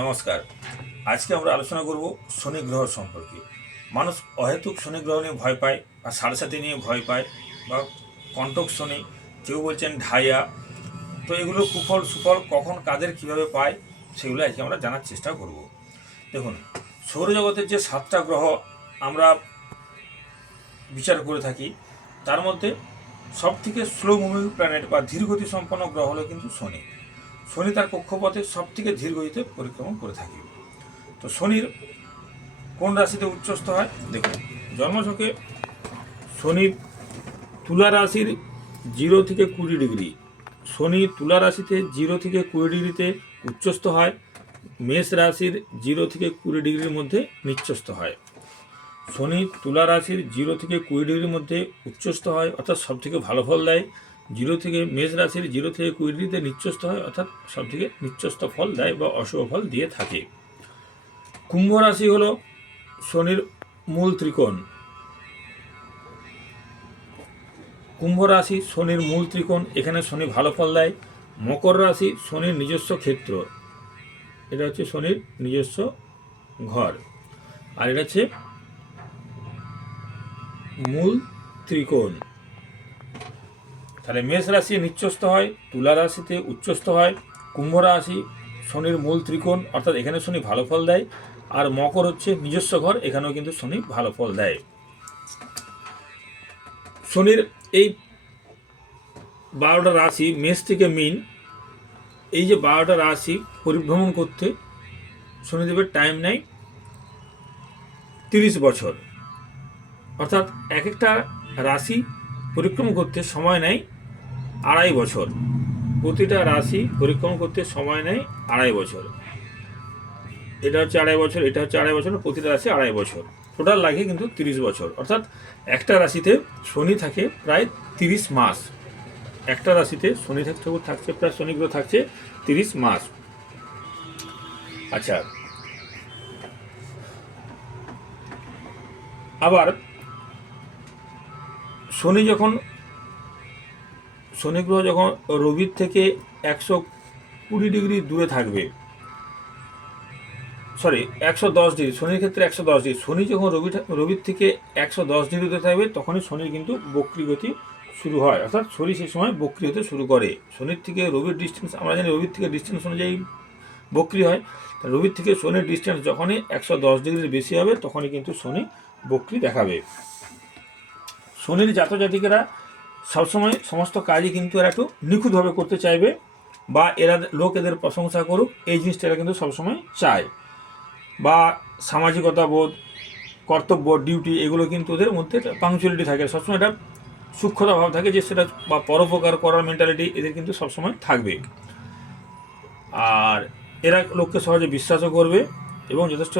নমস্কার। আজকে আমরা আলোচনা করব শনি গ্রহ সম্পর্কে। মানুষ অহেতুক শনি গ্রহ নিয়ে ভয় পায় বা সাড়ে নিয়ে ভয় পায় বা কণ্টক শনি, কেউ বলছেন ঢাইয়া। তো এগুলো কুফল সুফল কখন কাদের কিভাবে পায় সেগুলো আজকে আমরা জানার চেষ্টা করব। দেখুন, সৌরজগতের যে 7টা গ্রহ আমরা বিচার করে থাকি, তার মধ্যে সবথেকে স্লো মুভিং প্ল্যানেট বা ধীরগতি সম্পন্ন গ্রহ হলো কিন্তু শনি। শনি তার কক্ষপথে সবথেকে ধীর গতিতে পরিক্রমণ করে থাকে। তো শনির কোন রাশিতে উচ্চস্থ হয়? দেখুন, জন্মছকে শনি তুলা রাশির 0 থেকে 20 ডিগ্রি, শনি তুলা রাশিতে 0 থেকে 20 ডিগ্রিতে উচ্চস্থ হয়, মেষ রাশির 0 থেকে 20 ডিগ্রির মধ্যে নিচ্চস্থ হয়। শনি তুলা রাশির 0 থেকে 20 ডিগ্রির মধ্যে উচ্চস্থ হয়, অর্থাৎ সব থেকে ভালো ফল দেয়। 0 থেকে মেষ রাশির 0 থেকে 20 ডিগ্রিতে নিচ্চস্থ হয়, অর্থাৎ সব থেকে নিচ্চস্থ ফল দেয় বা অশুভ ফল দিয়ে থাকে। কুম্ভ রাশি হলো শনির মূল ত্রিকোণ। কুম্ভ রাশি শনির মূল ত্রিকোণ, এখানে শনি ভালো ফল দেয়। মকর রাশি শনির নিজস্ব ক্ষেত্র, এটা হচ্ছে শনির নিজস্ব ঘর, আর এটা হচ্ছে মূল ত্রিকোণ। তাহলে মেষ রাশি নিচ্চস্থ হয়, তুলা রাশিতে উচ্চস্থ হয়, কুম্ভ রাশি শনির মূল ত্রিকোণ, অর্থাৎ এখানে শনি ভালো ফল দেয়। আর মকর হচ্ছে নিজস্ব ঘর, এখানেও কিন্তু শনি ভালো ফল দেয়। শনির এই 12টা রাশি, মেষ থেকে মীন, এই যে 12টা রাশি পরিভ্রমণ করতে শনিদেবের টাইম নেয় 30 বছর, অর্থাৎ এক একটা রাশি পরিক্রমণ করতে সময় নেয় 2.5 বছর। প্রতিটা রাশি পরিক্রমণ করতে সময় নেয় 2.5 বছর। এটা হচ্ছে 2.5 বছর, এটা হচ্ছে 2.5 বছর, প্রতিটা রাশি 2.5 বছর, টোটাল লাগে কিন্তু 30 বছর। অর্থাৎ একটা রাশিতে শনি থাকে প্রায় 30 মাস। একটা রাশিতে শনি ঠাকুর থাকছে, প্রায় শনি গ্রহ থাকছে 30 মাস। আচ্ছা, আবার শনি গ্রহ যখন রবির থেকে 120 ডিগ্রি দূরে থাকবে, 110 ডিগ্রি, শনির ক্ষেত্রে 110 ডিগ্রি, শনি যখন রবির থেকে 110 ডিগ্রি দূরে থাকবে, তখনই শনির কিন্তু বক্রী গতি শুরু হয়, অর্থাৎ শনি সেই সময় বক্রী হতে শুরু করে। শনির থেকে রবির ডিস্টেন্স, আমরা জানি রবির থেকে ডিস্টেন্স অনুযায়ী বক্রী হয়। রবির থেকে শনির ডিস্টেন্স যখনই 110 ডিগ্রির বেশি হবে, তখনই কিন্তু শনি বক্রী দেখাবে। শনির জাতজাতিকেরা সবসময় সমস্ত কাজই কিন্তু এরা একটু নিখুঁতভাবে করতে চাইবে, বা লোক এদের প্রশংসা করুক, এই জিনিসটা এরা কিন্তু সবসময় চায়। বা সামাজিকতা বোধ, কর্তব্য, ডিউটি, এগুলো কিন্তু ওদের মধ্যে পাংচুয়ালিটি থাকে, সবসময় একটা সূক্ষ্মতা ভাব থাকে, যে সেটা বা পরোপকার করার মেন্টালিটি এদের কিন্তু সবসময় থাকবে। আর এরা লোককে সহজে বিশ্বাসও করবে এবং যথেষ্ট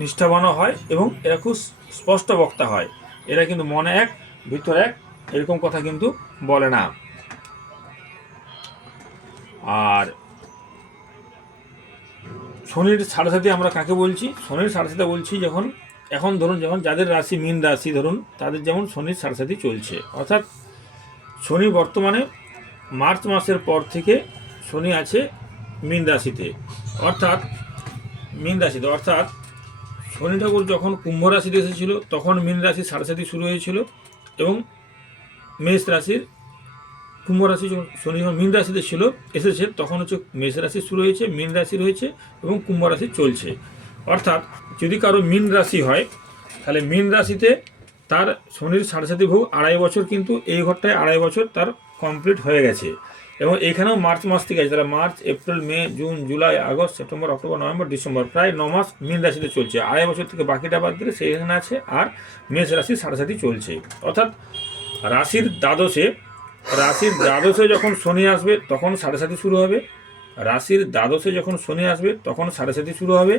নিষ্ঠাবানও হয়, এবং এরা খুব স্পষ্ট বক্তা হয়। এরা কিন্তু মনে এক ভিতর এক, এরকম কথা কিন্তু বলে না। আর শনির সাড়ে আমরা কাকে বলছি? শনির সাড়ে বলছি এখন ধরুন, যখন যাদের রাশি মীন রাশি, ধরুন তাদের যেমন শনির সাড়ে চলছে, অর্থাৎ শনি বর্তমানে মার্চ মাসের পর থেকে শনি আছে মীন রাশিতে, অর্থাৎ শনি ঠাকুর যখন কুম্ভ রাশিতে এসেছিল, তখন মীন রাশির সাড়ে শুরু হয়েছিল, এবং মেষ রাশির কুম্ভ রাশি শনি যখন মীন রাশিতে এসেছে, তখন হচ্ছে মেষ রাশি শুরু হয়েছে, মীন রাশি রয়েছে, এবং কুম্ভ রাশি চলছে। অর্থাৎ যদি কারো মীন রাশি হয়, তাহলে মীন রাশিতে তার শনির সাড়ে ভোগ 2.5 বছর, কিন্তু এই ঘরটায় 2.5 বছর তার কমপ্লিট হয়ে গেছে। এবং এখানেও মার্চ মাস থেকে আছে, তাহলে March, April, May, June, July, August, September, October, November, December, প্রায় 9 মাস মীন রাশিতে চলছে। 2.5 বছর থেকে বাকিটা বাদ দিলে সেইখানে আছে, আর মেষ রাশির সাড়ে চলছে। অর্থাৎ রাশির দ্বাদশে যখন শনি আসবে, তখন সাড়ে শুরু হবে। রাশির দ্বাদশে যখন শনি আসবে, তখন সাড়ে শুরু হবে।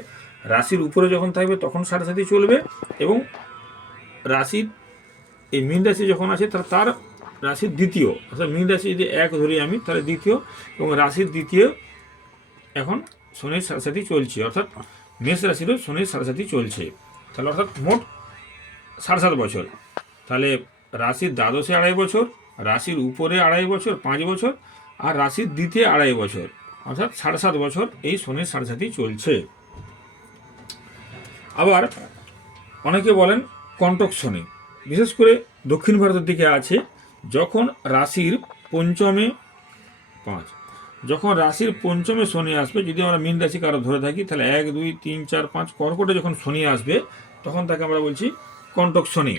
রাশির উপরে যখন থাকবে, তখন সাড়ে চলবে। এবং রাশির এই মীন রাশি যখন আসে, তার রাশির দ্বিতীয়, অর্থাৎ মীন রাশি যদি 1 ধরি আমি, তাহলে দ্বিতীয়, এবং রাশির দ্বিতীয় এখন শনির সাড়ে চলছে, অর্থাৎ মেষ রাশিরও শনির সাড়ে চলছে। তাহলে অর্থাৎ মোট 7.5 বছর। তাহলে রাশির দ্বাদশে 2.5 বছর, রাশির উপরে 2.5 বছর, 5 বছর, আর রাশির দ্বিতীয় 2.5 বছর, অর্থাৎ 7.5 বছর এই শনির সাড়ে সাথী চলছে। আবার অনেকে বলেন কণ্টক শনি, বিশেষ করে দক্ষিণ ভারতের দিকে আছে। যখন রাশির পঞ্চমে শনি আসবে, যদি আমরা মীন রাশি কারো ধরে থাকি তাহলে 1, 2, 3, 4, 5 কর্কটে যখন শনি আসবে তখন তাকে আমরা বলছি কণ্টক শনি।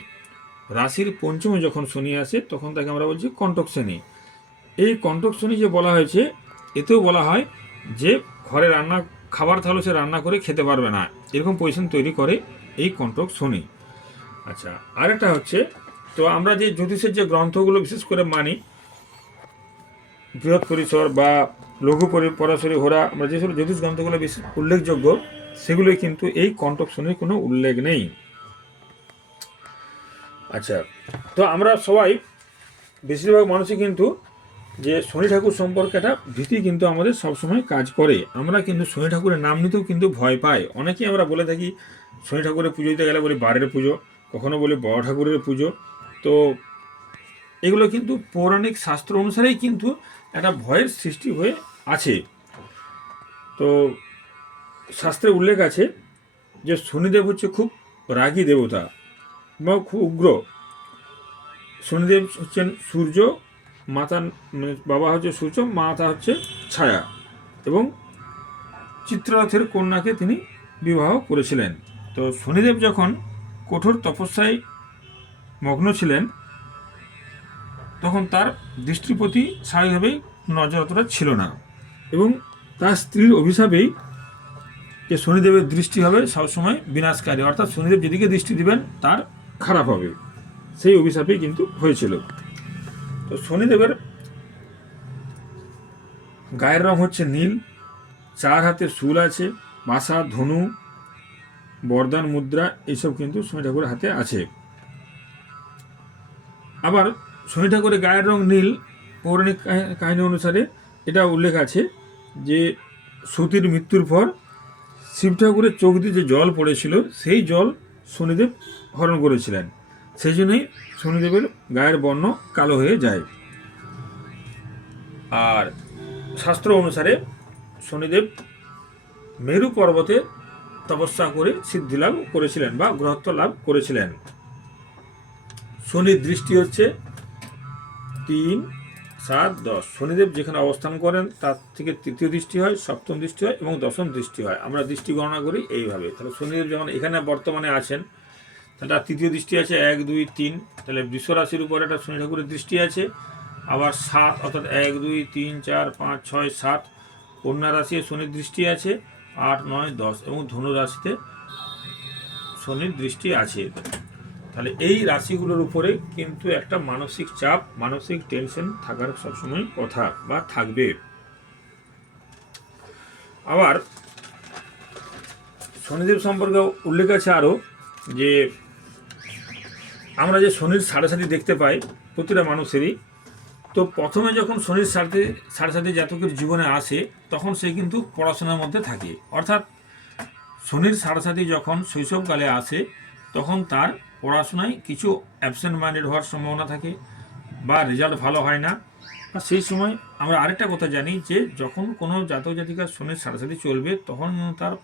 রাশির পঞ্চমে যখন শনি আসে তখন তাকে আমরা বলছি কণ্টক শনি। এই কণ্টক শনি যে বলা হয়েছে, এতেও বলা হয় যে ঘরে খাবার থাকলে সে রান্না করে খেতে পারবে না, এরকম পজিশন তৈরি করে এই কণ্টক শনি। আচ্ছা, আরেকটা হচ্ছে, তো আমরা যে জ্যোতিষের যে গ্রন্থগুলো বিশেষ করে মানি, বৃহৎ পরিসর বা লঘু পরাশরী হোরা, আমরা যেসব জ্যোতিষ গ্রন্থগুলো বেশি উল্লেখযোগ্য সেগুলোই কিন্তু এই কণ্টক শনির কোনো উল্লেখ নেই। আচ্ছা, তো আমরা সবাই বেশিরভাগ মানুষই কিন্তু যে শনি ঠাকুর সম্পর্কে একটা ভীতি কিন্তু আমাদের সবসময় কাজ করে। আমরা কিন্তু শনি ঠাকুরের নাম নিতেও কিন্তু ভয় পাই। অনেকেই আমরা বলে থাকি শনি ঠাকুরের পুজো দিতে গেলে বলি বারের পুজো, কখনো বলি বড় ঠাকুরের পুজো। তো এগুলো কিন্তু পৌরাণিক শাস্ত্র অনুসারেই কিন্তু একটা ভয়ের সৃষ্টি হয়ে আছে। তো শাস্ত্রে উল্লেখ আছে যে শনিদেব হচ্ছে খুব রাগী দেবতা বা খুব উগ্র। শনিদেব হচ্ছেন সূর্য, মাতা মানে বাবা হচ্ছে সূর্য, মাতা হচ্ছে ছায়া, এবং চিত্ররথের কন্যাকে তিনি বিবাহ করেছিলেন। তো শনিদেব যখন কঠোর তপস্যায় মগ্ন ছিলেন তখন তার দৃষ্টির প্রতি স্বাভাবিকভাবেই নজর অতটা ছিল না, এবং তার স্ত্রীর অভিশাপেই যে শনিদেবের দৃষ্টি হবে সবসময় বিনাশকারী, অর্থাৎ শনিদেব যেদিকে দৃষ্টি দিবেন তার খারাপ হবে, সেই অভিশাপেই কিন্তু হয়েছিল। তো শনিদেবের গায়ের রং হচ্ছে নীল, 4 হাতের শুল আছে, পাশা, ধনু, বরদান মুদ্রা এইসব কিন্তু শনি ঠাকুরের হাতে আছে। আবার শনি ঠাকুরের গায়ের রং নীল, পৌরাণিক কাহিনী অনুসারে এটা উল্লেখ আছে যে সতীর মৃত্যুর পর শিব ঠাকুরের চোখ দিয়ে যে জল পড়েছিল সেই জল শনিদেব হরণ করেছিলেন, সেই জন্যই শনিদেবের গায়ের বর্ণ কালো হয়ে যায়। আর শাস্ত্র অনুসারে শনিদেব মেরু পর্বতে তপস্যা করে সিদ্ধি লাভ করেছিলেন বা গ্রহত্ব লাভ করেছিলেন। শনির দৃষ্টি হচ্ছে 3, 7, 10। শনিদেব যেখানে অবস্থান করেন তার থেকে তৃতীয় দৃষ্টি হয়, সপ্তম দৃষ্টি হয় এবং দশম দৃষ্টি হয়। আমরা দৃষ্টি গণনা করি এইভাবে। তাহলে শনিদেব যখন এখানে বর্তমানে আছেন তাহলে তার তৃতীয় দৃষ্টি আছে 1, 2, 3, তাহলে বৃষ রাশির উপর একটা শনি ঠাকুরের দৃষ্টি আছে। আবার 7 অর্থাৎ 1, 2, 3, 4, 5, 6, 7 কন্যা রাশিতে শনির দৃষ্টি আছে, 8, 9, 10 এবং ধনু রাশিতে শনির দৃষ্টি আছে। তাহলে এই রাশিগুলোর উপরে কিন্তু একটা মানসিক চাপ, মানসিক টেনশন থাকার সবসময় কথা বা থাকবে। আবার শনিদেব সম্পর্কে উল্লেখ আছে আরও যে আমরা যে শনির সাড়ে সাথী দেখতে পাই প্রতিটা মানুষেরই, তো প্রথমে যখন শনির সাড়ে সাথী জাতকের জীবনে আসে তখন সে কিন্তু পড়াশোনার মধ্যে থাকে। অর্থাৎ শনির সাড়ে সাথী যখন শৈশবকালে আসে তখন তার পড়াশোনায় কিছু অ্যাবসেন্ট মাইন্ডেড হওয়ার সম্ভাবনা থাকে বা রেজাল্ট ভালো হয় না। আর সেই সময় আমরা আরেকটা কথা জানি যে যখন কোনো জাতক জাতিকার শনির সাড়ে সাথী চলবে তখন তার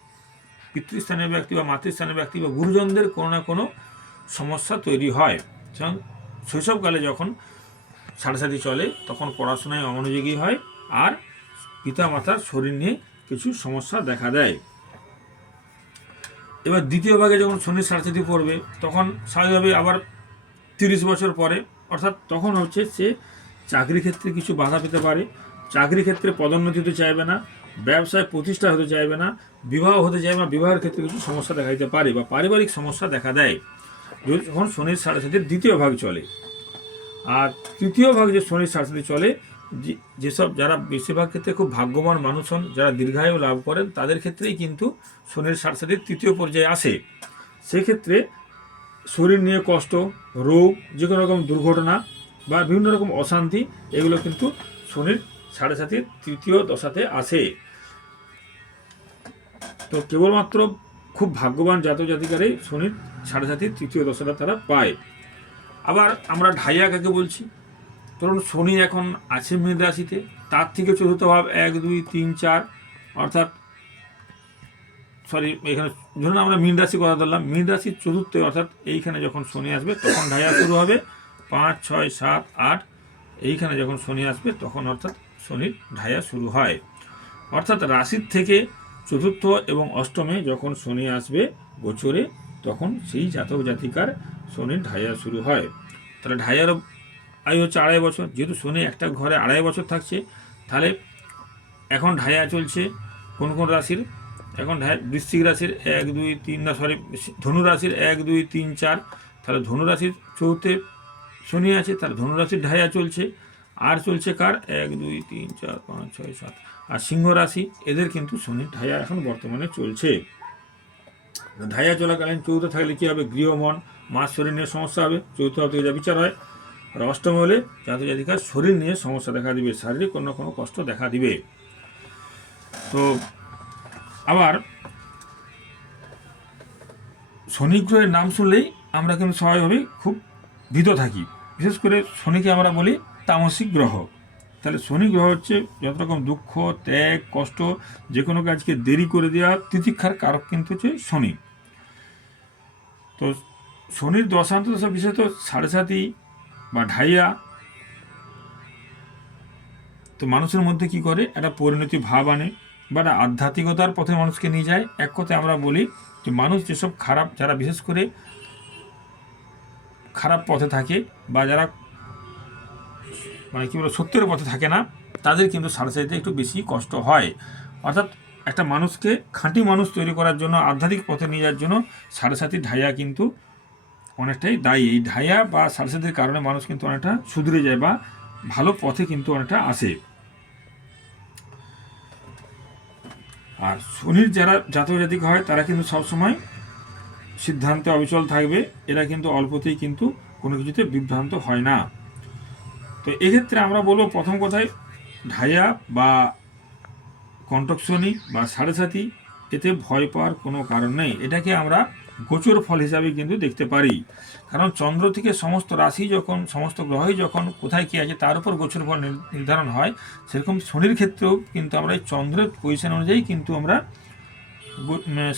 পিতৃস্থানীয় ব্যক্তি বা মাতৃস্থানীয় ব্যক্তি বা গুরুজনদের কোনো না কোনো সমস্যা তৈরি হয়। শৈশবকালে যখন সাড়ে সাথী চলে তখন পড়াশোনায় অমনোযোগী হয় আর পিতা মাতার শরীর নিয়ে কিছু সমস্যা দেখা দেয়। এবার দ্বিতীয় ভাগে যখন শনির সাড়ে সাথী পড়বে তখন স্বাভাবিকভাবে আবার 30 বছর পরে, অর্থাৎ তখন হচ্ছে সে চাকরি ক্ষেত্রে কিছু বাধা পেতে পারে, চাকরি ক্ষেত্রে পদোন্নতি হতে চাইবে না, ব্যবসায় প্রতিষ্ঠা হতে চাইবে না, বিবাহ হতে চাইবে না, বিবাহের ক্ষেত্রে কিছু সমস্যা দেখা দিতে পারে বা পারিবারিক সমস্যা দেখা দেয় যখন শনির সাড়ে সাথীর দ্বিতীয় ভাগ চলে। আর তৃতীয় ভাগ যে শনির সাড়ে সাথী চলে, যেসব যারা বেশিরভাগ ক্ষেত্রে খুব ভাগ্যবান মানুষ হন, যারা দীর্ঘায়ু লাভ করেন তাদের ক্ষেত্রেই কিন্তু শনির সাড়ে সাথীর তৃতীয় পর্যায়ে আসে। সেক্ষেত্রে শরীর নিয়ে কষ্ট, রোগ, যে কোনো রকম দুর্ঘটনা বা বিভিন্ন রকম অশান্তি এগুলো কিন্তু শনির সাড়ে সাথীর তৃতীয় দশাতে আসে। তো কেবলমাত্র খুব ভাগ্যবান জাতক জাতিকারাই শনির সাড়ে সাথীর তৃতীয় দশাটা তারা পায়। আবার আমরা ঢাইয়া কাকে বলছি? ধরুন শনি এখন আছে মীন রাশিতে, তার থেকে চতুর্থ ভাব 1 2 3 4, অর্থাৎ এখানে ধরুন আমরা মীন রাশি কথা ধরলাম, মীন রাশির চতুর্থে অর্থাৎ এইখানে যখন শনি আসবে তখন ঢাইয়া শুরু হবে। 5 6 7 8 এইখানে যখন শনি আসবে তখন অর্থাৎ শনির ঢাইয়া শুরু হয়। অর্থাৎ রাশির থেকে চতুর্থ এবং অষ্টমে যখন শনি আসবে গোচরে, তখন সেই জাতক জাতিকার শনির ঢাইয়া শুরু হয়। তাহলে ঢাইয়ার আয়ু হচ্ছে 2.5 বছর। যেহেতু শনি একটা ঘরে 2.5 বছর থাকছে, তাহলে এখন ঢাইয়া চলছে কোন কোন রাশির? এখন বৃশ্চিক রাশির 1 2 3 না ধনু রাশির 1 2 3 4, তাহলে ধনু রাশির চৌথে শনি আছে, তাহলে ধনু রাশির ঢাইয়া চলছে। আর চলছে কার? 1 2 3 4 5 6 7। আর সিংহ রাশি, এদের কিন্তু শনির ঢাইয়া এখন বর্তমানে চলছে। ঢাইয়া চলাকালীন চৌথ থাকলে কী হবে? গৃহমন, মাছ শরীর নিয়ে সমস্যা হবে, চৌথ ভাব থেকে যা বিচার হয়। আর অষ্টম হলে জাতক জাতিকার শরীর নিয়ে সমস্যা দেখা দিবে, শারীরিক কোনো কোনো কষ্ট দেখা দিবে। তো আবার শনি গ্রহের নাম শুনলেই আমরা কিন্তু স্বাভাবিকভাবেই খুব ভীত থাকি। বিশেষ করে শনিকে আমরা বলি তামসিক গ্রহ। তাহলে শনি গ্রহ হচ্ছে যত রকম দুঃখ, ত্যাগ, কষ্ট, যে কোনো কাজকে দেরি করে দেওয়া, তিতিক্ষার কারক কিন্তু হচ্ছে শনি। তো শনির দশান্তদশা বিশেষত 7.5 বা ঢাইয়া তো মানুষের মধ্যে কি করে? একটা পরিণতি ভাব আনে বা একটা আধ্যাত্মিকতার পথে মানুষকে নিয়ে যায়। এক কথায় আমরা বলি যে মানুষ যেসব খারাপ, যারা বিশেষ করে খারাপ পথে থাকে বা যারা মানে কী বলে সত্যের পথে থাকে না, তাদের কিন্তু 7.5 একটু বেশি কষ্ট হয়। অর্থাৎ একটা মানুষকে খাঁটি মানুষ তৈরি করার জন্য, আধ্যাত্মিক পথে নিয়ে যাওয়ার জন্য 7.5 ঢাইয়া কিন্তু অনেকটাই দায়ী। এই ঢাইয়া বা 7.5 কারণে মানুষ কিন্তু অনেকটা সুধরে যায় বা ভালো পথে কিন্তু অনেকটা আসে। আর শনির যারা জাতক জাতিকা হয় তারা কিন্তু সবসময় সিদ্ধান্তে অবিচল থাকবে। এরা কিন্তু অল্পতেই কিন্তু কোনো কিছুতে বিভ্রান্ত হয় না। তো এক্ষেত্রে আমরা বলবো প্রথম কথায় ঢাইয়া বা কণ্টক শনি বা 7.5 এতে ভয় পাওয়ার কোনো কারণ নেই। এটাকে আমরা গোচর ফল হিসাবে কিন্তু দেখতে পারি। কারণ চন্দ্র থেকে সমস্ত রাশি যখন, সমস্ত গ্রহই যখন কোথায় কী আছে তার উপর গোচর ফল নির্ধারণ হয়, সেরকম শনির ক্ষেত্রেও কিন্তু আমরা এই চন্দ্রের পজিশন অনুযায়ী কিন্তু আমরা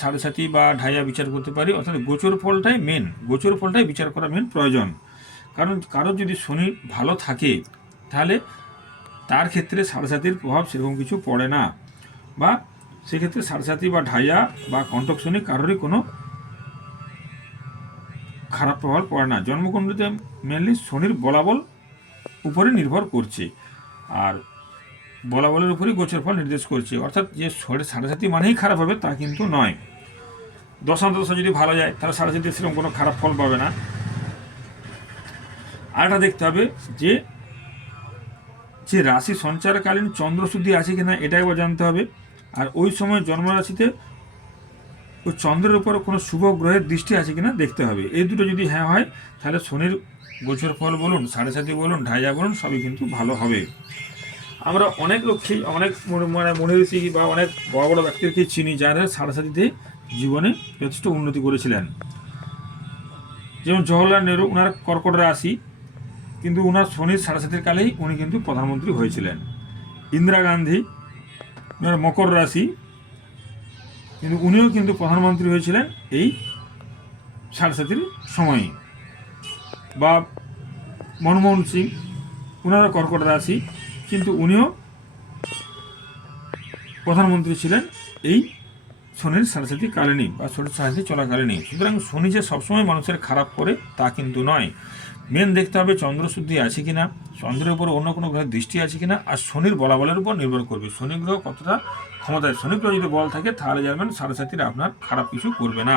7.5 বা ঢাইয়া বিচার করতে পারি। অর্থাৎ গোচর ফলটাই মেন, গোচর ফলটাই বিচার করা মেন প্রয়োজন। কারণ কারোর যদি শনি ভালো থাকে তাহলে তার ক্ষেত্রে 7.5 প্রভাব সেরকম কিছু পড়ে না, বা সেক্ষেত্রে 7.5 বা ঢাইয়া বা কণ্টক শনি কারোরই কোনো খারাপ প্রভাব পড়ে না। জন্মকুণ্ডলিতে মেনলি শনির বলাবল উপরে নির্ভর করছে, আর বলাবলের উপরেই গোচর ফল নির্দেশ করছে। অর্থাৎ যে 7.5 মানেই খারাপ হবে তা কিন্তু নয়। দশান্তদশা যদি ভালো যায় তাহলে 7.5 সেরকম কোনো খারাপ ফল পাবে না। আরেকটা দেখতে হবে যে রাশি সঞ্চারকালীন চন্দ্রশুদ্ধি আছে কিনা এটা একবার জানতে হবে। আর ওই সময় জন্মরাশিতে ওই চন্দ্রের উপর কোনো শুভ গ্রহের দৃষ্টি আছে কিনা দেখতে হবে। এই দুটো যদি হ্যাঁ হয় তাহলে শনির গোচর ফল বলুন, 7.5 বলুন, ঢাইয়া বলুন, সবই কিন্তু ভালো হবে। আমরা অনেক লোককেই, অনেক মানে মনে ঋষি বা অনেক বড় বড় ব্যক্তিকে চিনি যারা 7.5 জীবনে যথেষ্ট উন্নতি করেছিলেন। যেমন জওহরলাল নেহরু, ওনার কর্কট রাশি, কিন্তু ওনার শনির 7.5 কালেই উনি কিন্তু প্রধানমন্ত্রী হয়েছিলেন। ইন্দিরা গান্ধী, ওনার মকর রাশি, কিন্তু উনিও কিন্তু প্রধানমন্ত্রী হয়েছিলেন এই 7.5 সময়ই। বা মনমোহন সিং, ওনারও কর্কট রাশি, কিন্তু উনিও প্রধানমন্ত্রী ছিলেন এই শনির 7.5 কালীনই বা শনির 7.5 চলাকালীনই। সুতরাং শনি যে সবসময় মানুষের খারাপ করে তা কিন্তু নয়। মেন দেখতে হবে চন্দ্রশুদ্ধি আছে কিনা, চন্দ্রের উপর অন্য কোনো গ্রহের দৃষ্টি আছে কিনা, আর শনির বলাবলের উপর নির্ভর করবে শনি গ্রহ কতটা ক্ষমতায়। শনি গ্রহ যদি বল থাকে তাহলে জানবেন 7.5 আপনার খারাপ কিছু করবে না।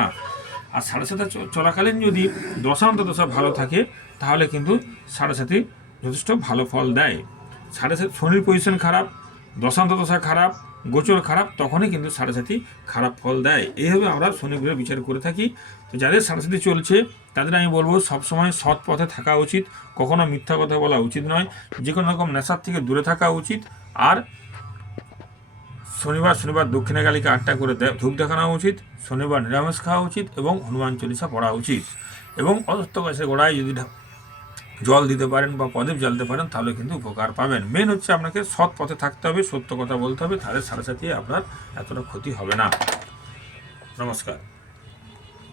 আর 7.5 চলাকালীন যদি দশান্তদশা ভালো থাকে তাহলে কিন্তু 7.5 যথেষ্ট ভালো ফল দেয়। 7.5 শনির পজিশন খারাপ, দশান্তদশা খারাপ, গোচর খারাপ, তখনই কিন্তু 7.5 খারাপ ফল দেয়। এইভাবে আমরা শনি গ্রহের বিচার করে থাকি। তো যাদের 7.5 চলছে তাদের আমি বলবো সবসময় সৎ পথে থাকা উচিত, কখনো মিথ্যা কথা বলা উচিত নয়, যে কোনো রকম নেশার থেকে দূরে থাকা উচিত। আর শনিবার দক্ষিণা কালীকে 8টা করে ধূপ দেখানো উচিত, শনিবার নিরামিষ খাওয়া উচিত এবং হনুমান চল্লিশা পড়া উচিত। এবং অসত্য গাছের গোড়ায় যদি জল দিতে পারেন বা প্রদীপ জ্বালতে পারেন, তাহলে কিন্তু উপকার পাবেন। মেন হচ্ছে আপনাকে সৎ পথে থাকতে হবে, সত্য কথা বলতে হবে, তাহলে সাড়ে সাথে আপনার এতটা ক্ষতি হবে না। নমস্কার।